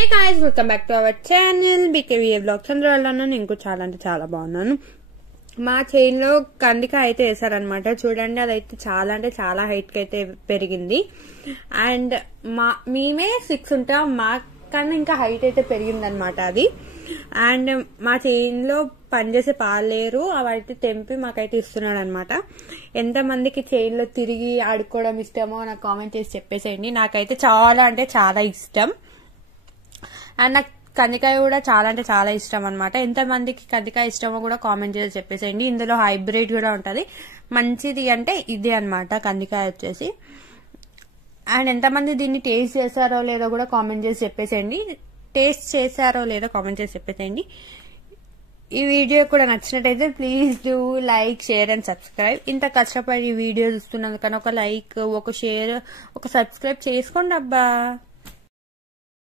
Hey guys, welcome back to our channel BKVA vlogs. అందరూ వెళ్ళాను. నేను చాలా అంటే చాలా బాగున్నాను. మా చైన్ లో కందిక అయితే వేసారనమాట. చూడండి, అదైతే చాలా అంటే చాలా హైట్ కి అయితే పెరిగింది. అండ్ మేమే 6 ఉంటాం, మా కన్నా ఇంకా హైట్ అయితే పెరిగింది అనమాట అది. అండ్ మా చైన్ లో పనిచేసే పాలేరు, అవైతే తెంపి మాకైతే ఇస్తున్నాడు అనమాట. ఎంతమందికి చైన్ లో తిరిగి ఆడుకోవడం ఇష్టమో నాకు కామెంట్ చేసి చెప్పేసేయండి. నాకైతే చాలా అంటే చాలా ఇష్టం. అండ్ నాకు కందికాయ కూడా చాలా అంటే చాలా ఇష్టం అనమాట. ఎంతమందికి కందికాయ ఇష్టమో కూడా కామెంట్ చేసి చెప్పేసేయండి. ఇందులో హైబ్రిడ్ కూడా ఉంటది. మంచిది అంటే ఇదే అనమాట కందికాయ వచ్చేసి. అండ్ ఎంతమంది దీన్ని టేస్ట్ చేశారో లేదో కూడా కామెంట్ చేసి చెప్పేసేయండి. టేస్ట్ చేశారో లేదో కామెంట్ చేసి చెప్పేసేయండి. ఈ వీడియో కూడా నచ్చినట్టయితే please do like, share and subscribe. ఇంత కష్టపడి ఈ వీడియో చూస్తున్నందుకన్నా ఒక లైక్, ఒక షేర్, ఒక సబ్స్క్రైబ్ చేసుకోండి అబ్బా.